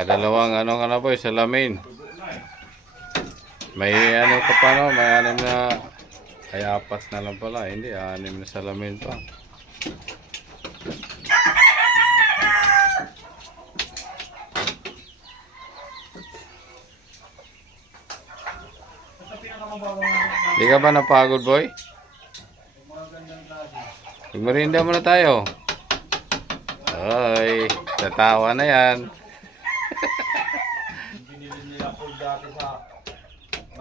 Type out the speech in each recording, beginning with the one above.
Kadalawang ano ka na boy, salamin. May ano ka pa no, may anim na, ay apat na lang pala, hindi, anim na salamin pa. Di ka ba napagod boy? Magmerinda muna tayo. Ay, tatawa na yan.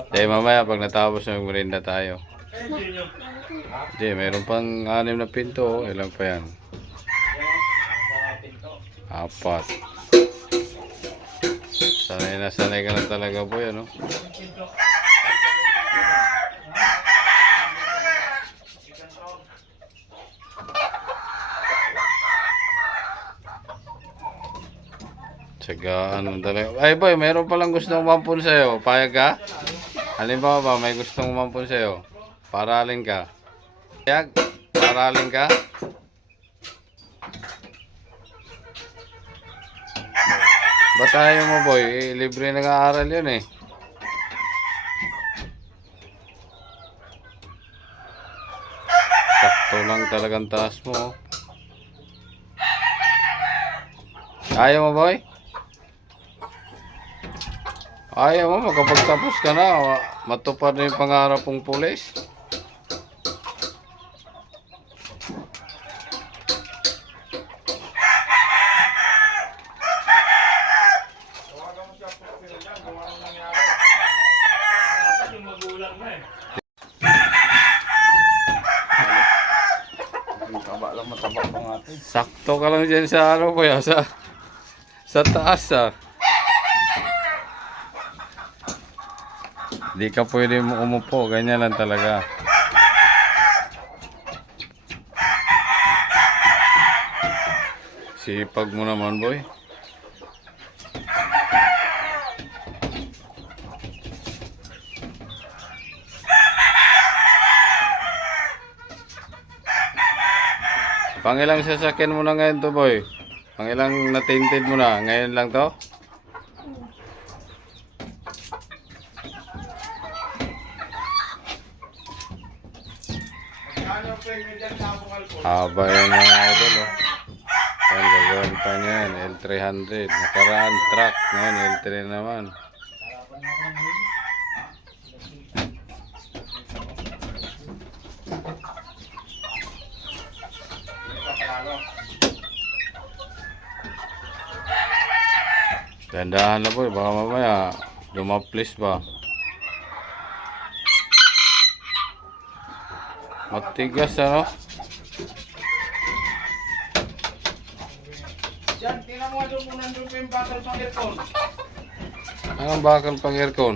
Hindi, mamaya pag natapos na magmerinda tayo. Hindi, meron pang anim na pinto. Ilan pa yan? Apat. Sanay na sanay ka na talaga boy, ano? Tsagaan mo talaga. Ay boy, meron palang gustong umampun sa'yo. Payag ka? Halimbawa ba, may gustong umampun sa'yo. Paralin ka. Payag? Paralin ka? Ba't ayaw mo boy? Eh, libre nag-aaral yun eh. Sakto lang talagang taas mo. oh. Ayaw mo boy? Ayaw mo, makapagtapos ka na. Matupad na yung pangarap mong pulis. Sakto ka lang dyan sa ano kuya, sa, sa taas ah. Di ka pwede umupo, ganyan lang talaga. Sipag mo naman boy. Pangilang sasakyan mo na ngayon to boy? Pangilang natinted mo na? Ngayon lang to? Haba yan mga idol oh. Yan, gagawin pa niya yan. L300. Nakaraan truck. Ngayon, L3 naman. Dandahan na po. Baka mamaya dumaplis ba. Matigas ano? Yan, tingnan mo doon kung nandun pa yung bakal pang aircon. Anong bakal pang aircon?